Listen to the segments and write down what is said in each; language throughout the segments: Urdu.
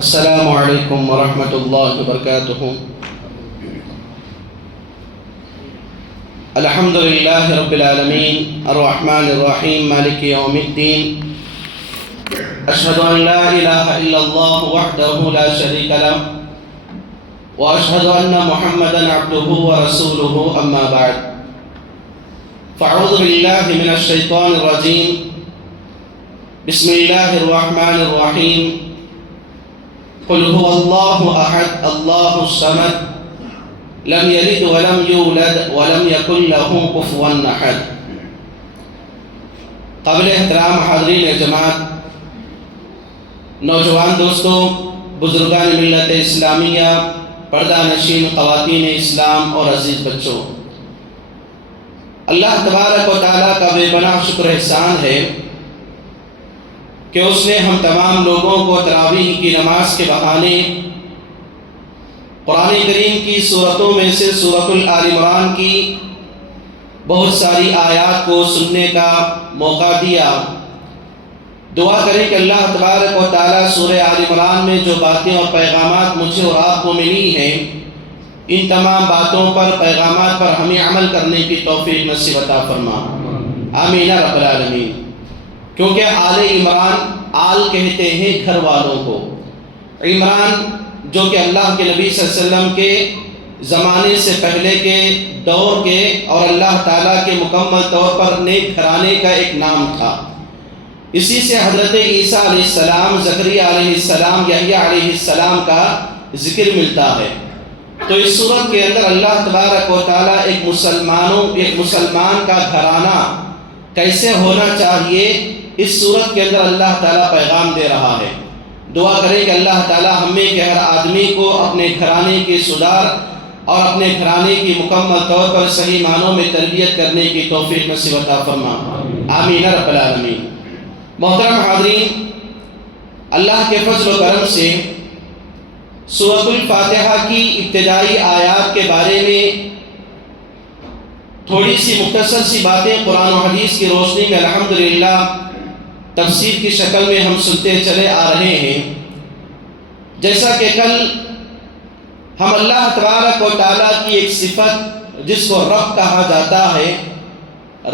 السلام علیکم ورحمۃ اللہ وبرکاتہ۔ الحمد للہ رب العالمین الرحمن الرحیم مالک یوم الدین، اشہد ان لا الہ الا اللہ وحدہ لا شریک لہ واشہد ان محمدا عبدہ ورسولہ، اما بعد فاعوذ باللہ من الشیطان الرجیم، بسم اللہ الرحمن الرحیم۔ قل هو الله احد الله الصمد لم يلد ولم يولد ولم يكن له كفوا احد۔ قابل احترام حاضرین جماعت، نوجوان دوستوں، بزرگان ملت اسلامیہ، پردہ نشین خواتین اسلام اور عزیز بچوں، اللہ تبارک و تعالیٰ کا بے پناہ شکر احسان ہے کہ اس نے ہم تمام لوگوں کو تراویح کی نماز کے بہانے قرآن کریم کی سورتوں میں سے سورۃ آل عمران کی بہت ساری آیات کو سننے کا موقع دیا۔ دعا کریں کہ اللہ تبارک و تعالیٰ سورہ آل عمران میں جو باتیں اور پیغامات مجھے اور آپ کو ملی ہیں، ان تمام باتوں پر، پیغامات پر ہمیں عمل کرنے کی توفیق نصیب عطا فرما، آمین رب العالمین۔ کیونکہ آل عمران، آل کہتے ہیں گھر والوں کو، عمران جو کہ اللہ کے نبی صلی اللہ علیہ وسلم کے زمانے سے پہلے کے دور کے اور اللہ تعالیٰ کے مکمل طور پر نیک گھرانے کا ایک نام تھا۔ اسی سے حضرت عیسیٰ علیہ السلام، زکریا علیہ السلام، یحییٰ علیہ السلام کا ذکر ملتا ہے۔ تو اس صورت کے اندر اللہ تبارک و تعالیٰ ایک مسلمان کا گھرانہ کیسے ہونا چاہیے، اس صورت کے اندر اللہ تعالیٰ پیغام دے رہا ہے۔ دعا کریں کہ اللہ تعالیٰ ہمیں کہ ہر آدمی کو اپنے گھرانے کی سدھار اور اپنے گھرانے کی مکمل طور پر صحیح معنوں میں تربیت کرنے کی توفیق نصیب عطا فرما، آمین رب العالمین۔ محترم حاضرین، اللہ کے فضل و کرم سے سورۃ الفاتحہ کی ابتدائی آیات کے بارے میں تھوڑی سی مختصر سی باتیں قرآن و حدیث کی روشنی میں الحمدللہ تفسیر کی شکل میں ہم سنتے چلے آ رہے ہیں۔ جیسا کہ کل ہم اللہ تبارک و تعالیٰ کی ایک صفت جس کو رب کہا جاتا ہے،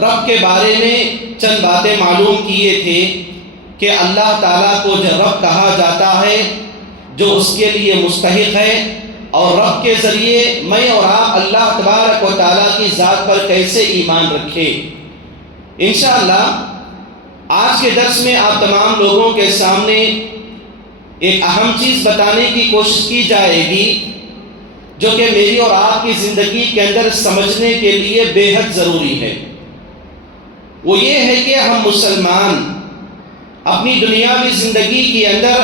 رب کے بارے میں چند باتیں معلوم کیے تھے کہ اللہ تعالیٰ کو جو رب کہا جاتا ہے، جو اس کے لیے مستحق ہے، اور رب کے ذریعے میں اور آپ اللہ تبارک و تعالیٰ کی ذات پر کیسے ایمان رکھیں۔ انشاءاللہ آج کے درس میں آپ تمام لوگوں کے سامنے ایک اہم چیز بتانے کی کوشش کی جائے گی، جو کہ میری اور آپ کی زندگی کے اندر سمجھنے کے لیے بے حد ضروری ہے۔ وہ یہ ہے کہ ہم مسلمان اپنی دنیاوی زندگی کے اندر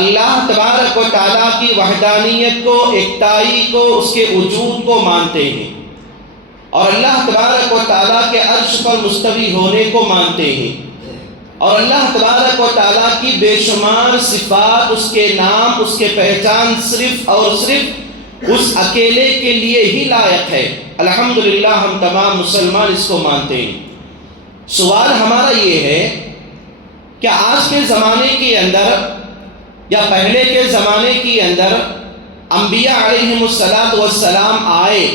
اللہ تبارک و تعالیٰ کی وحدانیت کو، اکتائی کو، اس کے وجود کو مانتے ہیں، اور اللہ تبارک و تعالیٰ کے عرش پر مستوی ہونے کو مانتے ہیں، اور اللہ تبارک و تعالیٰ کی بے شمار صفات، اس کے نام، اس کے پہچان صرف اور صرف اس اکیلے کے لیے ہی لائق ہے۔ الحمدللہ ہم تمام مسلمان اس کو مانتے ہیں۔ سوال ہمارا یہ ہے کہ آج کے زمانے کے اندر یا پہلے کے زمانے کے اندر انبیاء علیہم السلام آئے،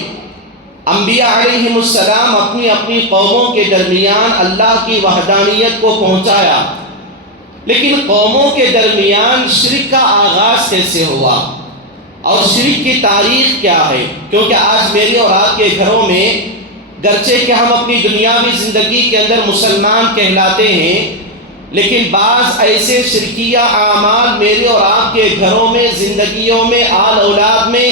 انبیاء علیہم السلام اپنی اپنی قوموں کے درمیان اللہ کی وحدانیت کو پہنچایا، لیکن قوموں کے درمیان شرک کا آغاز کیسے ہوا اور شرک کی تاریخ کیا ہے؟ کیونکہ آج میرے اور آپ کے گھروں میں گرچہ کہ ہم اپنی دنیاوی زندگی کے اندر مسلمان کہلاتے ہیں، لیکن بعض ایسے شرکیہ اعمال میرے اور آپ کے گھروں میں، زندگیوں میں، آل اولاد میں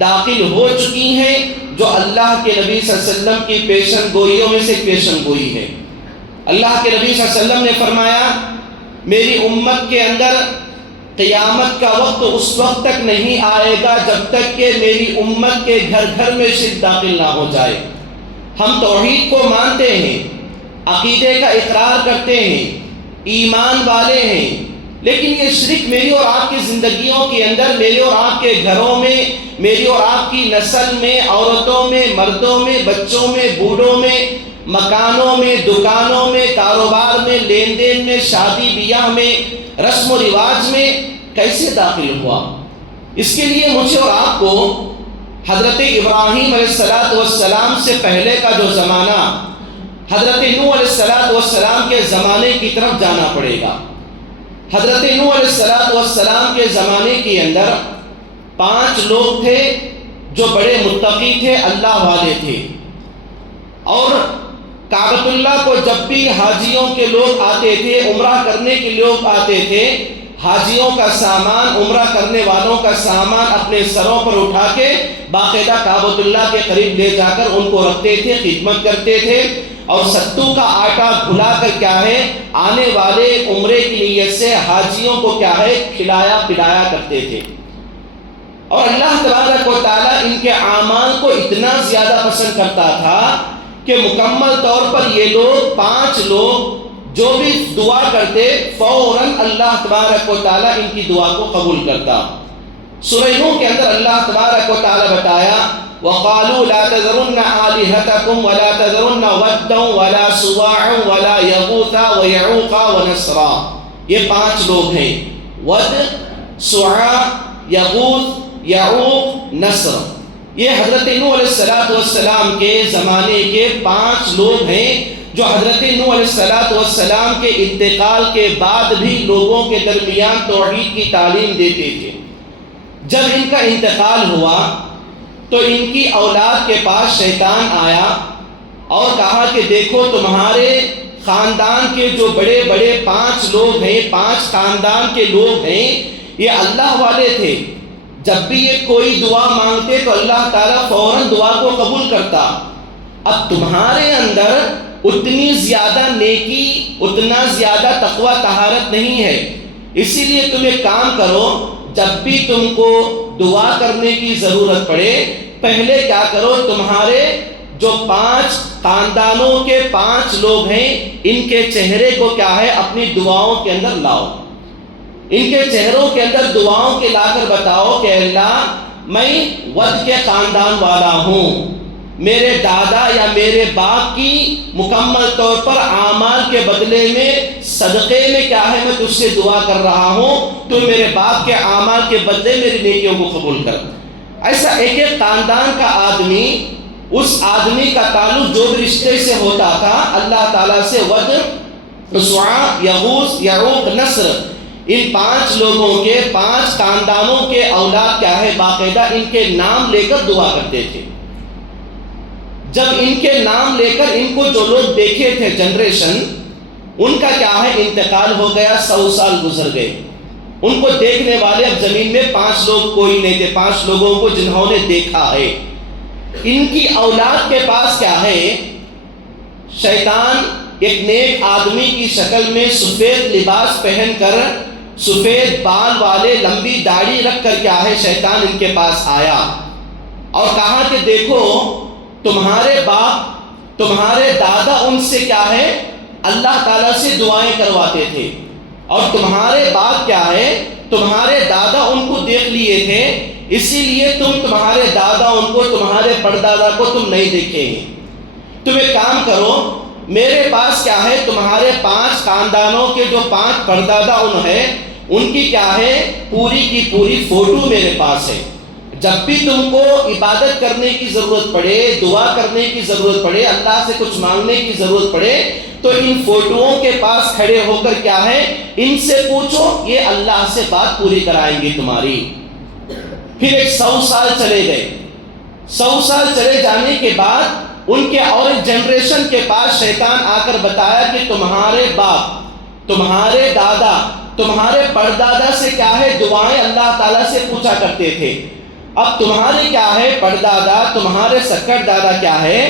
داخل ہو چکی ہیں، جو اللہ کے نبی صلی اللہ علیہ وسلم کی پیشن گوئیوں میں سے پیشن گوئی ہے۔ اللہ کے نبی صلی اللہ علیہ وسلم نے فرمایا، میری امت کے اندر قیامت کا وقت اس وقت تک نہیں آئے گا جب تک کہ میری امت کے گھر گھر میں شرک داخل نہ ہو جائے۔ ہم توحید کو مانتے ہیں، عقیدے کا اقرار کرتے ہیں، ایمان والے ہیں، لیکن یہ شرک میری اور آپ کی زندگیوں کے اندر، میرے اور آپ کے گھروں میں، میری اور آپ کی نسل میں، عورتوں میں، مردوں میں، بچوں میں، بوڑھوں میں، مکانوں میں، دکانوں میں، کاروبار میں، لین دین میں، شادی بیاہ میں، رسم و رواج میں کیسے داخل ہوا؟ اس کے لیے مجھے اور آپ کو حضرت ابراہیم علیہ السلام سے پہلے کا جو زمانہ، حضرت نوح علیہ السلام کے زمانے کی طرف جانا پڑے گا۔ حضرت نوح علیہ السلام کے زمانے کے اندر 5 لوگ تھے جو بڑے متقی تھے، اللہ والے تھے، اور کعبۃ اللہ کو جب بھی حاجیوں کے لوگ آتے تھے، عمرہ کرنے کے لوگ آتے تھے، حاجیوں کا سامان، عمرہ کرنے والوں کا سامان اپنے سروں پر اٹھا کے باقاعدہ کعبۃ اللہ کے قریب لے جا کر ان کو رکھتے تھے، خدمت کرتے تھے، اور ستو کا آٹا بھلا کر کیا ہے آنے والے عمرے کی نیت سے حاجیوں کو کیا ہے کھلایا پلایا کرتے تھے۔ اور اللہ تبارک و تعالیٰ ان کے اعمال کو اتنا زیادہ پسند کرتا تھا کہ مکمل طور پر یہ لوگ 5 لوگ جو بھی دعا کرتے فوراً اللہ تبارک و تعالیٰ ان کی دعا کو قبول کرتا۔ سورہ نوح کے اندر اللہ تبارک و تعالیٰ بتایا وَقَالُوا لَا تَذَرُنَّ آلِهَتَكُمْ وَلَا تَذَرُنَّ وَدًّا وَلَا سُوَاعًا وَلَا يَغُوثَ وَيَعُوقَ وَنَسْرًا۔ یہ 5 لوگ ہیں، ود، سواع، یغوث، یعوق، نصر۔ یہ حضرت نوح علیہ السلام کے زمانے کے 5 لوگ ہیں جو حضرت نوح علیہ السلام کے انتقال کے بعد بھی لوگوں کے درمیان توحید کی تعلیم دیتے تھے۔ جب ان کا انتقال ہوا تو ان کی اولاد کے پاس شیطان آیا اور کہا کہ دیکھو تمہارے خاندان کے جو بڑے بڑے 5 لوگ ہیں، 5 خاندان کے لوگ ہیں، یہ اللہ والے تھے، جب بھی یہ کوئی دعا مانگتے تو اللہ تعالیٰ فوراً دعا کو قبول کرتا۔ اب تمہارے اندر اتنی زیادہ نیکی، اتنا زیادہ تقوی طہارت نہیں ہے، اسی لیے تم ایک کام کرو، جب بھی تم کو دعا کرنے کی ضرورت پڑے پہلے کیا کرو، تمہارے جو 5 خاندانوں کے 5 لوگ ہیں ان کے چہرے کو کیا ہے اپنی دعاؤں کے اندر لاؤ، ان کے چہروں کے اندر دعاؤں کے لا کر بتاؤ کہ اللہ میں ود کے خاندان والا ہوں، میرے دادا یا میرے باپ کی مکمل طور پر اعمال کے بدلے میں صدقے میں کیا ہے میں تجھ سے دعا کر رہا ہوں، تو میرے باپ کے اعمال کے بدلے میری نیکیوں کو قبول کر۔ ایسا ایک ایک خاندان کا آدمی، اس آدمی کا تعلق جو بھی رشتے سے ہوتا تھا اللہ تعالیٰ سے، ود، سواع، یغوث، یعوق، نصر، ان 5 لوگوں کے 5 خاندانوں کے اولاد کیا ہے باقاعدہ ان کے نام لے کر دعا کرتے تھے۔ جب ان کے نام لے کر ان کو جو لوگ دیکھے تھے جنریشن، ان کا کیا ہے انتقال ہو گیا، 100 سال گزر گئے، ان کو دیکھنے والے اب زمین میں 5 لوگ کوئی نہیں تھے، 5 لوگوں کو جنہوں نے دیکھا ہے۔ ان کی اولاد کے پاس کیا ہے شیطان ایک نیک آدمی کی شکل میں سفید لباس پہن کر، سفید بال والے، لمبی داڑھی رکھ کر کیا ہے شیطان ان کے پاس آیا اور کہا کہ دیکھو تمہارے باپ، تمہارے دادا ان سے کیا ہے اللہ تعالیٰ سے دعائیں کرواتے تھے، اور تمہارے باپ کیا ہے تمہارے دادا ان کو دیکھ لیے تھے، اسی لیے تمہارے دادا ان کو، تمہارے پردادا کو تم نہیں دیکھے ہیں۔ تم ایک کام کرو، میرے پاس کیا ہے تمہارے 5 خاندانوں کے جو 5 پردادا ان کی کیا ہے پوری کی پوری فوٹو میرے پاس ہے، جب بھی تم کو عبادت کرنے کی ضرورت پڑے، دعا کرنے کی ضرورت پڑے، اللہ سے کچھ مانگنے کی ضرورت پڑے تو ان فوٹوؤں کے پاس کھڑے ہو کر کیا ہے ان سے پوچھو، یہ اللہ سے بات پوری کرائیں گے تمہاری۔ پھر ایک 100 سال چلے گئے، 100 سال چلے جانے کے بعد ان کے اور ایک جنریشن کے پاس شیطان آ کر بتایا کہ تمہارے باپ، تمہارے دادا، تمہارے پردادا سے کیا ہے دعائیں اللہ تعالیٰ سے پوچھا کرتے تھے، اب تمہارے کیا ہے پردادا، تمہارے سکر دادا کیا ہے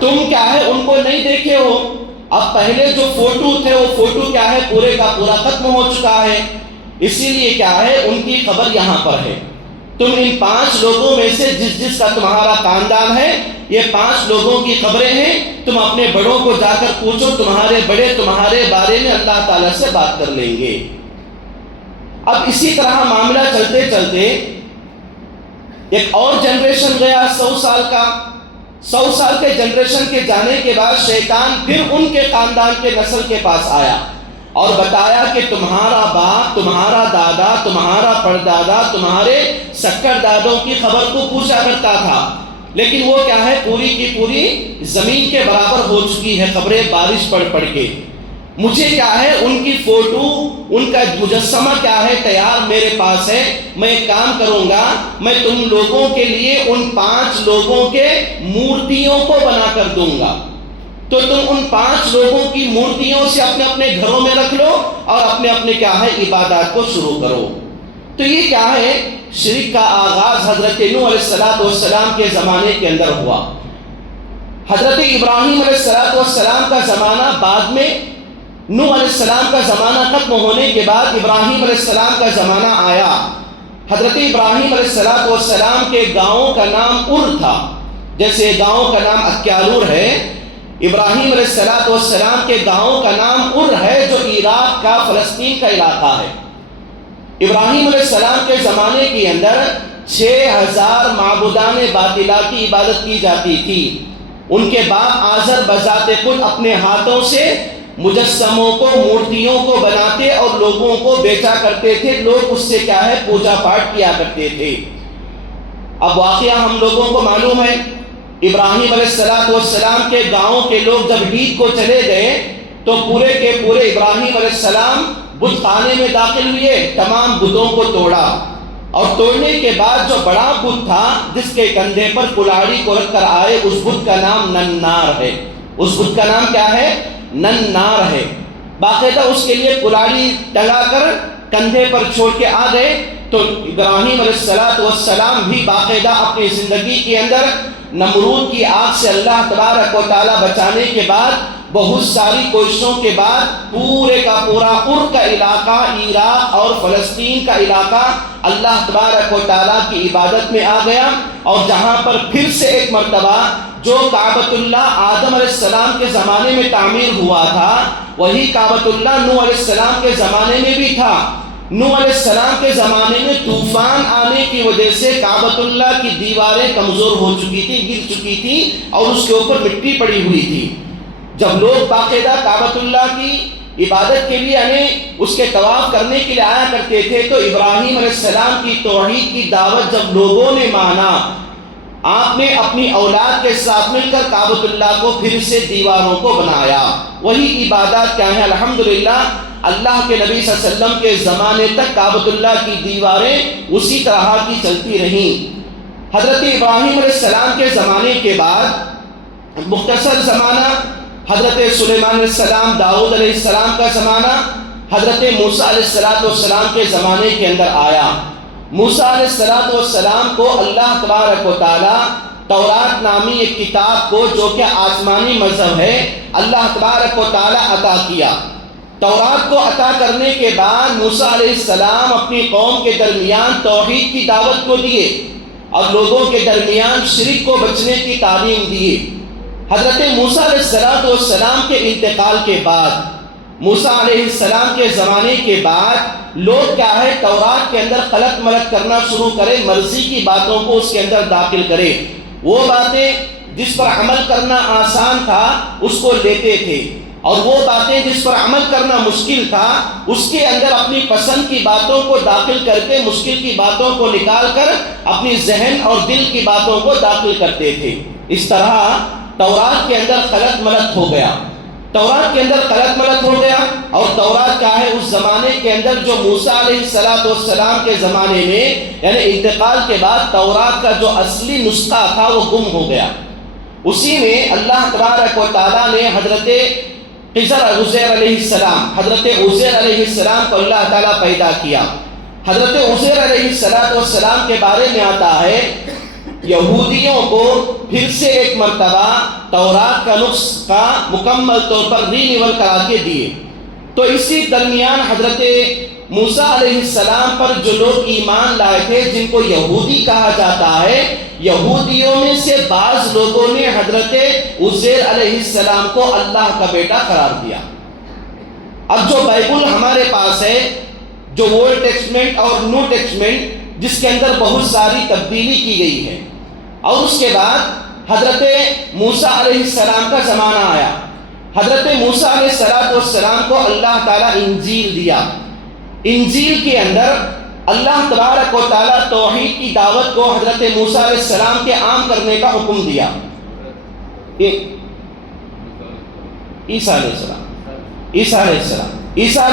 تم کیا ہے ان کو نہیں دیکھے ہو، اب پہلے جو فوٹو تھے وہ فوٹو کیا ہے پورے کا پورا ختم ہو چکا ہے، اسی لیے کیا ہے ان کی خبر یہاں پر ہے، تم ان 5 لوگوں میں سے جس کا تمہارا خاندان ہے یہ 5 لوگوں کی خبریں ہیں، تم اپنے بڑوں کو جا کر پوچھو، تمہارے بڑے تمہارے بارے میں اللہ تعالیٰ سے بات کر لیں گے۔ اب اسی طرح معاملہ چلتے چلتے ایک اور جنریشن گیا 100 سال کا، 100 سال کے جنریشن کے جانے کے بعد شیطان پھر ان کے خاندان کے نسل کے پاس آیا اور بتایا کہ تمہارا باپ، تمہارا دادا، تمہارا پردادا تمہارے شکر دادوں کی خبر کو پوچھا کرتا تھا، لیکن وہ کیا ہے، پوری کی پوری زمین کے برابر ہو چکی ہے قبریں بارش پڑ پڑ کے۔ مجھے کیا ہے، ان کی فوٹو، ان کا مجسمہ کیا ہے تیار میرے پاس ہے۔ میں ایک کام کروں گا، میں تم لوگوں کے لیے ان 5 لوگوں کے مورتیوں کو بنا کر دوں گا، تو تم ان 5 لوگوں کی مورتیوں سے اپنے اپنے گھروں میں رکھ لو اور اپنے اپنے کیا ہے عبادات کو شروع کرو۔ تو یہ کیا ہے، شرک کا آغاز حضرت نوح علیہ السلام کے زمانے کے اندر ہوا۔ حضرت ابراہیم علیہ السلام کا زمانہ بعد میں، نوح علیہ السلام کا زمانہ ختم ہونے کے بعد ابراہیم علیہ السلام کا زمانہ آیا۔ حضرت ابراہیم علیہ السلام کے گاؤں کا نام ار تھا، جیسے گاؤں کا نام اکیالور ہے، ابراہیم علیہ السلام کے گاؤں کا نام ار ہے جو عراق کا، فلسطین کا علاقہ ہے۔ ابراہیم علیہ السلام کے زمانے کے اندر 6000 معبودان باطلہ کی عبادت کی جاتی تھی۔ ان کے باپ آزر بذات خود اپنے ہاتھوں سے مجسموں کو، مورتیوں کو بناتے اور لوگوں کو بیچا کرتے تھے، لوگ اس سے کیا ہے پوجا پاٹ کیا کرتے تھے۔ اب واقعہ ہم لوگوں کو معلوم ہے، ابراہیم علیہ السلام کے گاؤں کے لوگ جب عید کو چلے گئے تو پورے کے پورے ابراہیم علیہ السلام بت خانے میں داخل ہوئے، تمام بتوں کو توڑا، اور توڑنے کے بعد جو بڑا بت تھا جس کے کندھے پر کلاڑی کو رکھ کر آئے، اس بت کا نام ننار ہے۔ اس بت کا نام کیا ہے؟ ننار ہے۔ باقاعدہ اس کے لیے کلاڑی ٹنگا کر کندھے پر چھوڑ کے آ گئے۔ تو ابراہیم علیہ السلام بھی باقاعدہ اپنی زندگی کے اندر نمرود کی آگ سے اللہ تبارک و تعالیٰ بچانے کے بعد، بہت ساری کوششوں کے بعد، پورے کا پورا ار کا علاقہ، عراق اور فلسطین کا علاقہ اللہ تبارک و تعالیٰ کی عبادت میں آ گیا۔ اور جہاں پر پھر سے ایک مرتبہ جو کعبۃ اللہ آدم علیہ السلام کے زمانے میں تعمیر ہوا تھا، وہی کعبۃ اللہ نوح علیہ السلام کے زمانے میں بھی تھا۔ نوح علیہ السلام کے زمانے میں طوفان آنے کی وجہ سے کعبۃ اللہ کی دیواریں کمزور ہو چکی تھی، گر چکی تھی، اور اس کے اوپر مٹی پڑی ہوئی تھی۔ جب لوگ باقاعدہ کعبۃ اللہ کی عبادت کے لیے یعنی اس کے طواف کرنے کے لیے آیا کرتے تھے، تو ابراہیم علیہ السلام کی توحید کی دعوت جب لوگوں نے مانا، آپ نے اپنی اولاد کے ساتھ مل کر کعبۃ اللہ کو پھر سے دیواروں کو بنایا۔ وہی عبادات کیا ہیں، الحمدللہ اللہ کے نبی صلی اللہ علیہ وسلم کے زمانے تک کعبۃ اللہ کی دیواریں اسی طرح کی چلتی رہیں۔ حضرت ابراہیم علیہ السلام کے زمانے کے بعد مختصر زمانہ حضرت سلیمان علیہ السلام، داؤد علیہ السلام کا زمانہ، حضرت موسیٰ علیہ السلام کے زمانے کے اندر آیا۔ موسیٰ علیہ السلام کو اللہ تبارک و تعالیٰ تورات نامی ایک کتاب کو، جو کہ آسمانی مذہب ہے، اللہ تبارک و تعالیٰ عطا کیا۔ تورات کو عطا کرنے کے بعد موسیٰ علیہ السلام اپنی قوم کے درمیان توحید کی دعوت کو دیے اور لوگوں کے درمیان شرک کو بچنے کی تعلیم دیے۔ حضرت موسیٰ علیہ السلام کے انتقال کے بعد، موسیٰ علیہ السلام کے زمانے کے بعد لوگ کیا ہے تورات کے اندر خلط ملط کرنا شروع کرے، مرضی کی باتوں کو اس کے اندر داخل کرے۔ وہ باتیں جس پر عمل کرنا آسان تھا اس کو لیتے تھے، اور وہ باتیں جس پر عمل کرنا مشکل تھا اس کے اندر اپنی پسند کی باتوں کو داخل کر کے، مشکل کی باتوں کو نکال کر اپنی ذہن اور دل کی باتوں کو داخل کرتے تھے۔ اس طرح تورات کے اندر خلط ملط ہو گیا، تورات کے اندر خلط ملط ہو گیا۔ اور تورات کیا ہے، اس زمانے کے اندر جو موسیٰ علیہ السلام کے زمانے میں یعنی انتقال کے بعد تورات کا جو اصلی نسخہ تھا وہ گم ہو گیا۔ اسی میں اللہ تبارک و تعالیٰ نے حضرت عزیر علیہ السلام کو اللہ تعالیٰ پیدا کیا۔ حضرت عزیر علیہ السلام کے بارے میں آتا ہے، یہودیوں کو پھر سے ایک مرتبہ تورات کا نسخہ مکمل طور پر رینیول کرا کے دیے۔ تو اسی درمیان حضرت موسیٰ علیہ السلام پر جو لوگ ایمان لائے تھے، جن کو یہودی کہا جاتا ہے، یہودیوں میں سے بعض لوگوں نے حضرت عزیر علیہ السلام کو اللہ کا بیٹا قرار دیا۔ اب جو بائبل ہمارے پاس ہے، جو اولڈ ٹیسٹمنٹ اور نیو ٹیسٹمنٹ، جس کے اندر بہت ساری تبدیلی کی گئی ہے، اور اس کے بعد حضرت موسیٰ علیہ السلام کا زمانہ آیا۔ حضرت موسیٰ علیہ السلام کو اللہ تعالیٰ انجیل دیا. انجیل کے اندر اللہ تبارک و تعالیٰ توحید کی دعوت کو حضرت موسیٰ علیہ السلام کے عام کرنے کا حکم دیا. عیسیٰ علیہ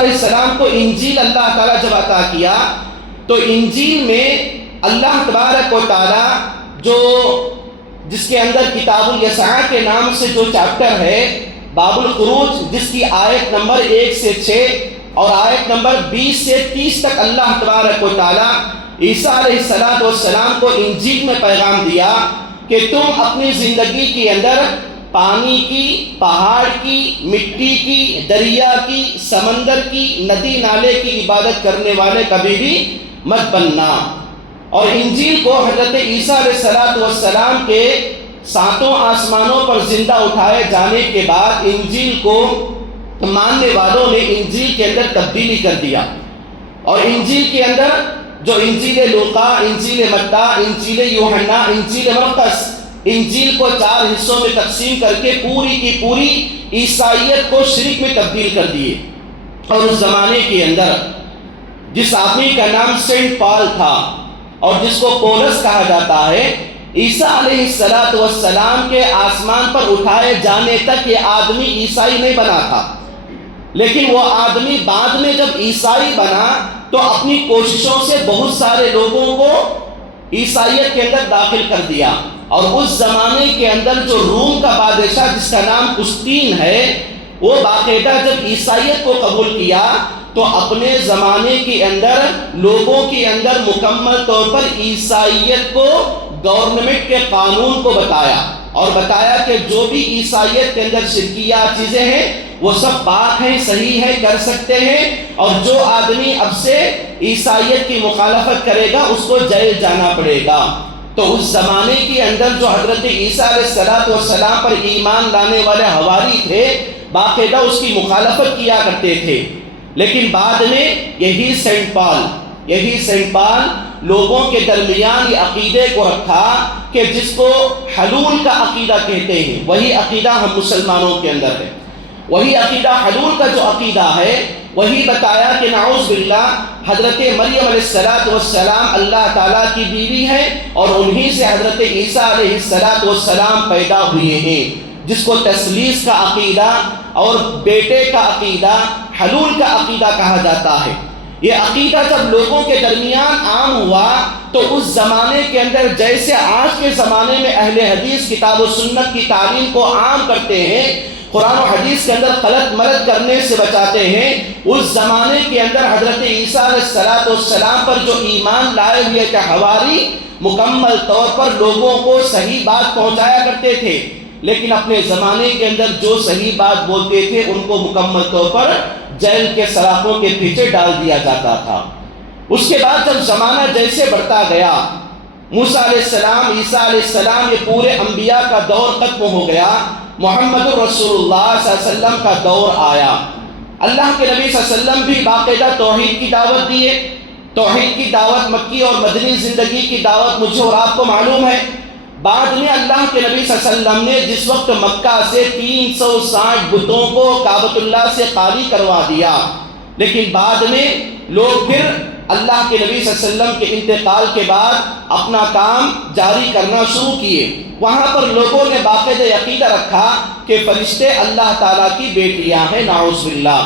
السلام کو انجیل اللہ تعالیٰ جب عطا کیا تو انجیل میں اللہ تبارک و تعالیٰ جس کے اندر کتاب الیسع کے نام سے جو چیپٹر ہے، باب الخروج، جس کی آیت نمبر 1 سے 6 اور آیت نمبر 20 سے 30 تک اللہ تبارک و تعالیٰ عیسیٰ علیہ السلام کو انجیل میں پیغام دیا کہ تم اپنی زندگی کے اندر پانی کی، پہاڑ کی، مٹی کی، دریا کی، سمندر کی، ندی نالے کی عبادت کرنے والے کبھی بھی مت بننا. اور انجیل کو حضرت عیسیٰ علیہ السلام کے 7 آسمانوں پر زندہ اٹھائے جانے کے بعد انجیل کو ماننے والوں نے انجیل کے اندر تبدیلی کر دیا. اور انجیل کے اندر جو انجیل لوقا، انجیل متی، انجیل یوحنا، انجیل مرقس، انجیل کو 4 حصوں میں تقسیم کر کے پوری کی پوری عیسائیت کو شرک میں تبدیل کر دیے. اور اس زمانے کے اندر جس آدمی کا نام سینٹ پال تھا اور جس کو پولس کہا جاتا ہے، عیسیٰ علیہ السلام کے آسمان پر اٹھائے جانے تک یہ آدمی عیسائی نہیں بنا تھا، لیکن وہ آدمی بعد میں جب عیسائی بنا تو اپنی کوششوں سے بہت سارے لوگوں کو عیسائیت کے اندر داخل کر دیا. اور اس زمانے کے اندر جو روم کا بادشاہ جس کا نام قسطین ہے، وہ باقاعدہ جب عیسائیت کو قبول کیا تو اپنے زمانے کے اندر لوگوں کے اندر مکمل طور پر عیسائیت کو، گورنمنٹ کے قانون کو بتایا اور بتایا کہ جو بھی عیسائیت کے اندر شرکیات چیزیں ہیں وہ سب پاک ہیں، صحیح ہے، کر سکتے ہیں، اور جو آدمی اب سے عیسائیت کی مخالفت کرے گا اس کو جیل جانا پڑے گا. تو اس زمانے کے اندر جو حضرت عیسیٰ علیہ السلام پر ایمان لانے والے حواری تھے باقاعدہ اس کی مخالفت کیا کرتے تھے. لیکن بعد میں یہی سینٹ پال لوگوں کے درمیان یہ عقیدے کو رکھا کہ جس کو حلول کا عقیدہ کہتے ہیں، وہی عقیدہ ہم مسلمانوں کے اندر ہے. وہی عقیدہ حلول کا جو عقیدہ ہے وہی بتایا کہ نعوذ باللہ حضرت مریم علیہ السلام اللہ تعالیٰ کی بیوی ہے اور انہی سے حضرت عیسیٰ علیہ السلام پیدا ہوئے ہیں، جس کو تثلیث کا عقیدہ اور بیٹے کا عقیدہ، حلول کا عقیدہ کہا جاتا ہے. یہ عقیدہ جب لوگوں کے درمیان عام ہوا تو اس زمانے کے اندر جیسے آج کے زمانے میں اہل حدیث کتاب و سنت کی تعلیم کو عام کرتے ہیں، قرآن و حدیث کے اندر غلط ملت کرنے سے بچاتے ہیں، اس زمانے کے اندر حضرت عیسیٰ علیہ السلام پر جو ایمان لائے ہوئے تھے حواری، مکمل طور پر لوگوں کو صحیح بات پہنچایا کرتے تھے، لیکن اپنے زمانے کے اندر جو صحیح بات بولتے تھے ان کو مکمل طور پر جیل کے سلاخوں کے پیچھے ڈال دیا جاتا تھا. اس کے بعد جب زمانہ جیسے بڑھتا گیا، موسیٰ علیہ السلام، عیسیٰ علیہ السلام، یہ پورے انبیاء کا دور ختم ہو گیا، محمد رسول اللہ صلی اللہ علیہ وسلم کا دور آیا. اللہ کے نبی صلی اللہ علیہ وسلم بھی باقاعدہ توحید کی دعوت دیے. توحید کی دعوت، مکی اور مدنی زندگی کی دعوت مجھے اور آپ کو معلوم ہے. بعد میں اللہ کے نبی صلی اللہ علیہ وسلم نے جس وقت مکہ سے 360 بتوں کو کعبۃ اللہ سے خالی کروا دیا، لیکن بعد میں لوگ پھر اللہ کے نبی صلی اللہ علیہ وسلم کے انتقال کے بعد اپنا کام جاری کرنا شروع کیے. وہاں پر لوگوں نے باقاعدہ عقیدہ رکھا کہ فرشتے اللہ تعالیٰ کی بیٹیاں ہیں، نعوذ باللہ.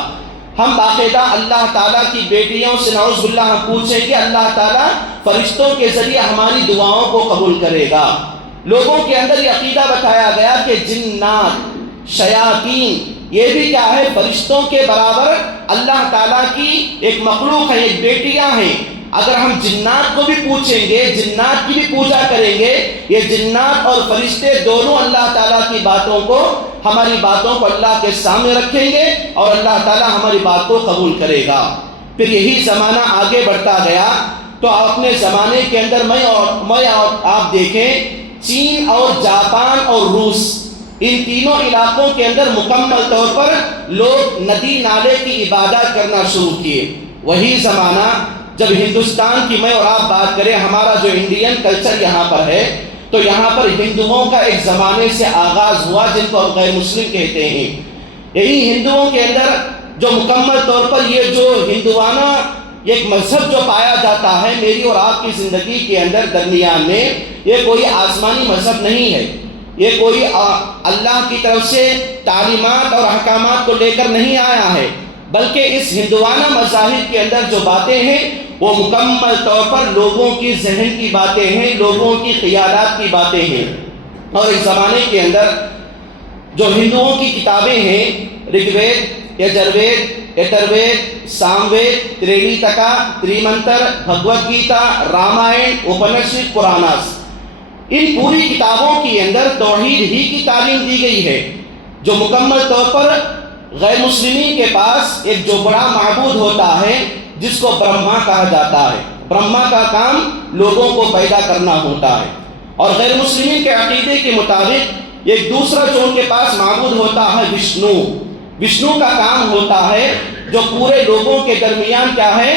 ہم باقاعدہ اللہ تعالیٰ کی بیٹیوں سے نعوذ باللہ ہم پوچھیں کہ اللہ تعالیٰ فرشتوں کے ذریعے ہماری دعاؤں کو قبول کرے گا. لوگوں کے اندر یہ عقیدہ بتایا گیا کہ جنات، شیاطین، یہ بھی کیا ہے؟ فرشتوں کے برابر اللہ تعالیٰ کی ایک مخلوق ہے، ایک بیٹیاں ہیں. اگر ہم جنات کو بھی پوچھیں گے، جنات کی بھی پوجا کریں گے، یہ جنات اور فرشتے دونوں اللہ تعالیٰ کی باتوں کو، ہماری باتوں کو اللہ کے سامنے رکھیں گے اور اللہ تعالیٰ ہماری بات کو قبول کرے گا. پھر یہی زمانہ آگے بڑھتا گیا تو اپنے زمانے کے اندر میں اور آپ دیکھیں، چین اور جاپان اور روس، ان تینوں علاقوں کے اندر مکمل طور پر لوگ ندی نالے کی عبادت کرنا شروع کیے. وہی زمانہ جب ہندوستان کی میں اور آپ بات کریں، ہمارا جو انڈین کلچر یہاں پر ہے، تو یہاں پر ہندوؤں کا ایک زمانے سے آغاز ہوا جن کو ہم غیر مسلم کہتے ہیں. یہی ہندوؤں کے اندر جو مکمل طور پر یہ جو ہندوانہ ایک مذہب جو پایا جاتا ہے میری اور آپ کی زندگی کے اندر درمیان میں، یہ کوئی آسمانی مذہب نہیں ہے، یہ کوئی اللہ کی طرف سے تعلیمات اور احکامات کو لے کر نہیں آیا ہے، بلکہ اس ہندوانہ مذاہب کے اندر جو باتیں ہیں وہ مکمل طور پر لوگوں کی ذہن کی باتیں ہیں، لوگوں کی خیالات کی باتیں ہیں۔ اور اس زمانے کے اندر جو ہندوؤں کی کتابیں ہیں، رگ وید، یجروید، اتروید، ساموید، تریلیتکا، تریمنتر، بھگوت گیتا، رامائن، اپنشد، پراناس، ان پوری کتابوں کے اندر توحید ہی کی تعلیم دی گئی ہے، جو مکمل طور پر غیر مسلمین کے پاس ایک جو بڑا معبود ہوتا ہے جس کو برہما کہا جاتا ہے۔ برہما کا کام لوگوں کو پیدا کرنا ہوتا ہے، اور غیر مسلمین کے عقیدے کے مطابق ایک دوسرا جو ان کے پاس معبود ہوتا ہے وشنو۔ وشنو کا کام ہوتا ہے جو پورے لوگوں کے درمیان کیا ہے،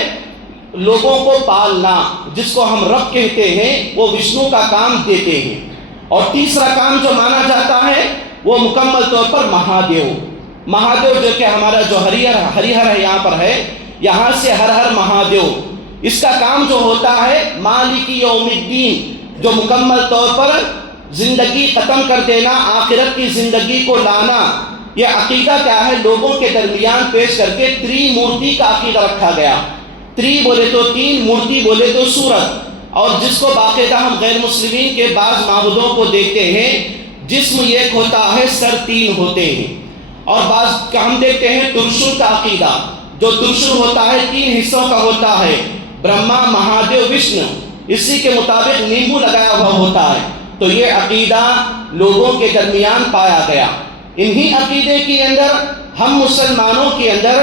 لوگوں کو پالنا، جس کو ہم رب کہتے ہیں، وہ وشنو کا کام دیتے ہیں۔ اور تیسرا کام جو مانا جاتا ہے وہ مکمل طور پر مہادیو، مہادیو جو کہ ہمارا جو ہریہر ہے یہاں پر ہے، یہاں سے ہر ہر مہادیو، اس کا کام جو ہوتا ہے مالک یوم الدین، جو مکمل طور پر زندگی ختم کر دینا، آخرت کی زندگی کو لانا۔ یہ عقیدہ کیا ہے، لوگوں کے درمیان پیش کر کے تری مورتی کا عقیدہ رکھا گیا۔ تری بولے تو تین، مورتی بولے تو صورت، اور جس کو باقاعدہ ہم غیر مسلمین کے بعض معبودوں کو دیکھتے ہیں، جسم ایک ہوتا ہے، سر تین ہوتے ہیں۔ اور بعض کا ہم دیکھتے ہیں ترشل کا عقیدہ، جو ترشل ہوتا ہے تین حصوں کا ہوتا ہے، برہما، مہادیو، وشنو، اسی کے مطابق نیمبو لگایا ہوا ہوتا ہے۔ تو یہ عقیدہ لوگوں کے درمیان پایا گیا۔ انہی عقیدے کے اندر ہم مسلمانوں کے اندر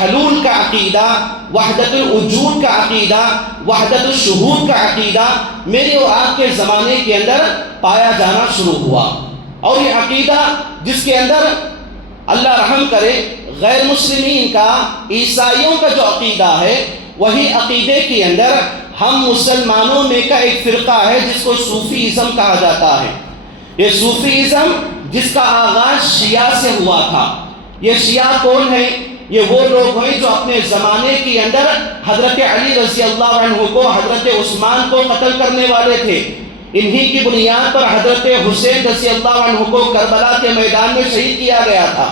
حلول کا عقیدہ، وحدت الوجود کا عقیدہ، وحدت الشہود کا عقیدہ میرے اور آپ کے زمانے کے اندر پایا جانا شروع ہوا۔ اور یہ عقیدہ جس کے اندر اللہ رحم کرے غیر مسلمین کا، عیسائیوں کا جو عقیدہ ہے، وہی عقیدے کے اندر ہم مسلمانوں میں کا ایک فرقہ ہے جس کو صوفیزم کہا جاتا ہے۔ یہ صوفیزم جس کا آغاز شیعہ سے ہوا تھا۔ یہ شیعہ کون ہے؟ یہ وہ لوگ ہیں جو اپنے زمانے کے اندر حضرت علی رضی اللہ عنہ کو، حضرت عثمان کو قتل کرنے والے تھے۔ انہی کی بنیاد پر حضرت حسین رضی اللہ عنہ کو کربلا کے میدان میں شہید کیا گیا تھا۔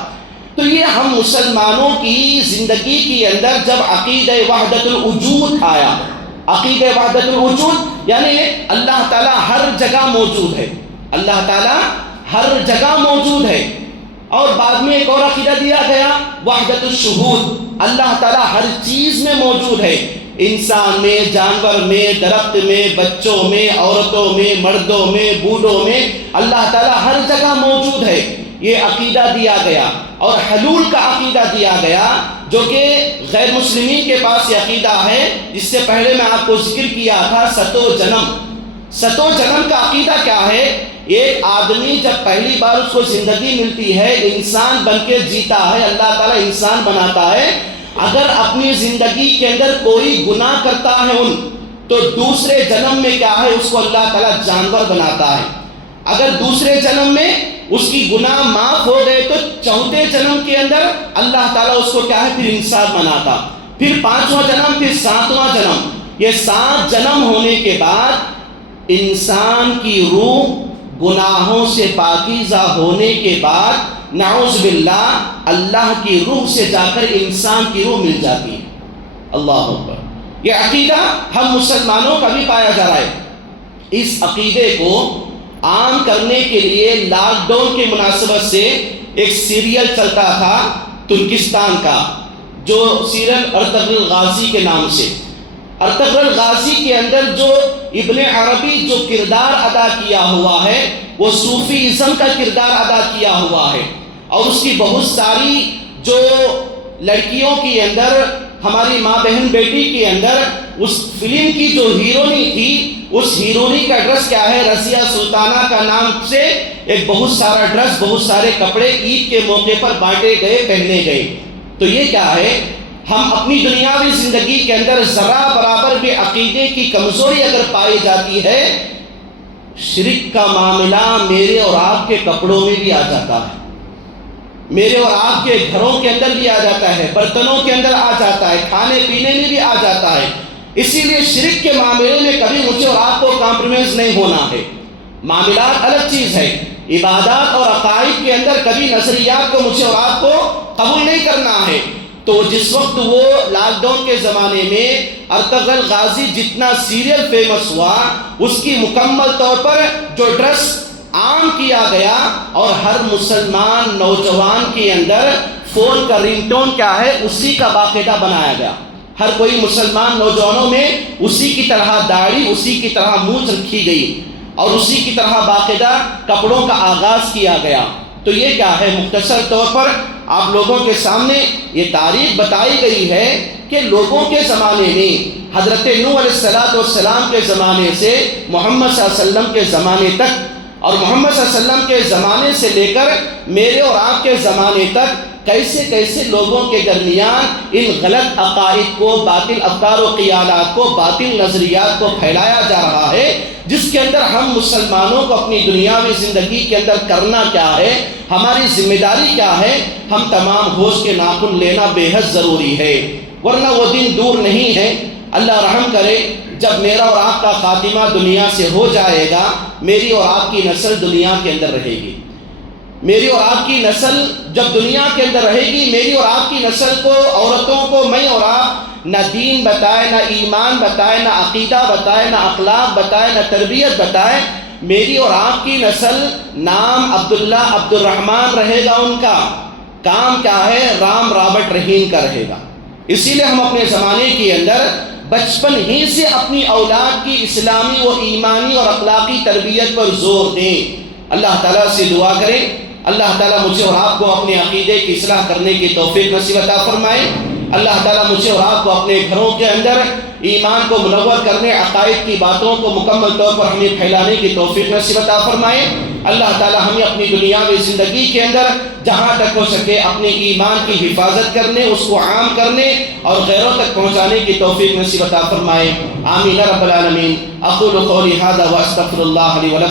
تو یہ ہم مسلمانوں کی زندگی کے اندر جب عقیدہ وحدت الوجود آیا، عقیدہ وحدت الوجود یعنی اللہ تعالیٰ ہر جگہ موجود ہے، اللہ تعالیٰ ہر جگہ موجود ہے۔ اور بعد میں ایک اور عقیدہ دیا گیا وحدت الشہود، اللہ تعالیٰ ہر چیز میں موجود ہے، انسان میں، جانور میں، درخت میں، بچوں میں، عورتوں میں، مردوں میں، بوڑھوں میں، اللہ تعالیٰ ہر جگہ موجود ہے۔ یہ عقیدہ دیا گیا۔ اور حلول کا عقیدہ دیا گیا جو کہ غیر مسلمین کے پاس یہ عقیدہ ہے، جس سے پہلے میں آپ کو ذکر کیا تھا، ستو جنم۔ ستو جنم کا عقیدہ کیا ہے؟ ایک آدمی جب پہلی بار اس کو زندگی ملتی ہے، انسان بن کے جیتا ہے، اللہ تعالیٰ انسان بناتا ہے، اگر اپنی زندگی کے اندر کوئی گناہ کرتا ہے تو دوسرے جنم میں کیا ہے، اس کو اللہ تعالیٰ جانور بناتا ہے۔ اگر دوسرے جنم میں اس کی گناہ معاف ہو گئے تو چوتھے جنم کے اندر اللہ تعالیٰ اس کو کیا ہے، پھر انسان بناتا، پھر پانچواں جنم، پھر ساتواں جنم۔ یہ 7 جنم ہونے کے بعد انسان کی روح گناہوں سے پاکیزہ ہونے کے بعد نعوذ باللہ اللہ کی روح سے جا کر انسان کی روح مل جاتی ہے۔ اللہ اکبر۔ یہ عقیدہ ہم مسلمانوں کا بھی پایا جا رہا ہے۔ اس عقیدے کو عام کرنے کے لیے لاک ڈاؤن کی مناسبت سے ایک سیریل چلتا تھا ترکستان کا، جو سیریل ارطغرل غازی کے نام سے۔ ارطغرل غازی کے اندر جو ابن عربی جو کردار ادا کیا ہوا ہے، وہ صوفیزم کا کردار ادا کیا ہوا ہے۔ اور اس کی بہت ساری جو لڑکیوں کے اندر، ہماری ماں بہن بیٹی کے اندر، اس فلم کی جو ہیرونی تھی، اس ہیرونی کا ڈریس کیا ہے، رضیہ سلطانہ کا نام سے ایک بہت سارا ڈریس، بہت سارے کپڑے عید کے موقع پر بانٹے گئے، پہنے گئے۔ تو یہ کیا ہے، ہم اپنی دنیاوی زندگی کے اندر ذرا برابر بھی عقیدے کی کمزوری اگر پائی جاتی ہے، شرک کا معاملہ میرے اور آپ کے کپڑوں میں بھی آ جاتا ہے۔ میرے اور آپ کے گھروں کے اندر بھی آ جاتا ہے، برتنوں کے اندر آ جاتا ہے، کھانے پینے میں بھی آ جاتا ہے۔ اسی لیے شرک کے معاملے میں کبھی مجھے اور آپ کو کمپرومائز نہیں ہونا ہے۔ معاملات الگ چیز ہے، عبادات اور عقائد کے اندر کبھی نظریات کو مجھے اور آپ کو قبول نہیں کرنا ہے۔ تو جس وقت وہ لاک ڈاؤن کے زمانے میں ارطغرل غازی جتنا سیریل فیمس ہوا، اس کی مکمل طور پر جو ڈریس عام کیا گیا اور ہر مسلمان نوجوان کے اندر فون کا رنگ ٹون کیا ہے، اسی کا باقاعدہ بنایا گیا۔ ہر کوئی مسلمان نوجوانوں میں اسی کی طرح داڑھی، اسی کی طرح مونچھ رکھی گئی اور اسی کی طرح باقاعدہ کپڑوں کا آغاز کیا گیا۔ تو یہ کیا ہے، مختصر طور پر آپ لوگوں کے سامنے یہ تاریخ بتائی گئی ہے کہ لوگوں کے زمانے میں حضرت نوح علیہ السلام کے زمانے سے محمد صلی اللہ علیہ وسلم کے زمانے تک، اور محمد صلی اللہ علیہ وسلم کے زمانے سے لے کر میرے اور آپ کے زمانے تک کیسے کیسے لوگوں کے درمیان ان غلط عقائد کو، باطل افکار و خیالات کو، باطل نظریات کو پھیلایا جا رہا ہے، جس کے اندر ہم مسلمانوں کو اپنی دنیاوی زندگی کے اندر کرنا کیا ہے، ہماری ذمہ داری کیا ہے، ہم تمام ہوش کے ناخن لینا بے حد ضروری ہے، ورنہ وہ دن دور نہیں ہے۔ اللہ رحم کرے، جب میرا اور آپ کا خاتمہ دنیا سے ہو جائے گا، میری اور آپ کی نسل دنیا کے اندر رہے گی۔ میری اور آپ کی نسل جب دنیا کے اندر رہے گی، میری اور آپ کی نسل کو، عورتوں کو میں اور آپ نہ دین بتائے، نہ ایمان بتائے، نہ عقیدہ بتائے، نہ اخلاق بتائے، نہ تربیت بتائے، میری اور آپ کی نسل نام عبداللہ عبد الرحمن رہے گا، ان کا کام کیا ہے، رام رابرٹ رحیم کا رہے گا۔ اسی لیے ہم اپنے زمانے کے اندر بچپن ہی سے اپنی اولاد کی اسلامی و ایمانی اور اخلاقی تربیت پر زور دیں۔ اللہ تعالیٰ سے دعا کریں، اللہ تعالیٰ مجھے اور آپ کو اپنے عقیدے کی اصلاح کرنے کی توفیق نصیب عطا فرمائے۔ اللہ تعالیٰ مجھے اور آپ کو اپنے گھروں کے اندر ایمان کو منور کرنے، عقائد کی باتوں کو مکمل طور پر ہمیں پھیلانے کی توفیق نصیب عطا فرمائے۔ اللہ تعالیٰ ہمیں اپنی دنیاوی زندگی کے اندر جہاں تک ہو سکے اپنے ایمان کی حفاظت کرنے، اس کو عام کرنے اور غیروں تک پہنچانے کی توفیق نصیب عطا فرمائے۔ آمین رب العالمین۔ اقول قولی ھذا واستغفر اللہ لی ولکم۔